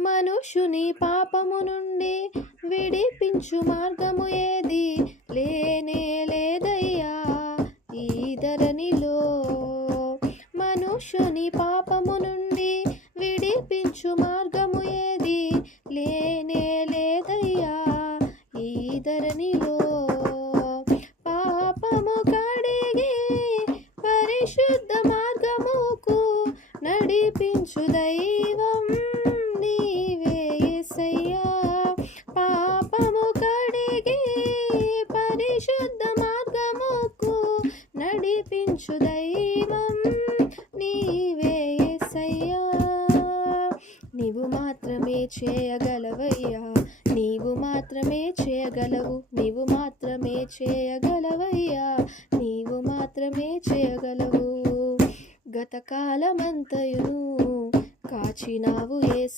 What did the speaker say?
మనుషుని పాపము నుండి విడిపించు మార్గము ఏది లేనే లేదయ్యా ఈ ధరణిలో. మనుషుని పాపము నుండి విడిపించు మార్గము ఏది లేనే లేదయ్యా ఈ ధరణిలో. పాపము కడిగి పరిశుద్ధ మార్గముకు నడిపించు దైవం నీవే యేసయ్యా. పాపము కడిగి పరిశుద్ధ మార్గముకు నడిపించు దైవం నీవే యేసయ్యా. నీవు మాత్రమే చేయగలవయ్యా, నీవు మాత్రమే చేయగలవు, నీవు మాత్రమే చేయగలవయ్యా, నీవు మాత్రమే చేయగలవు. గతకాలమంతయును కాచినావు యేసు.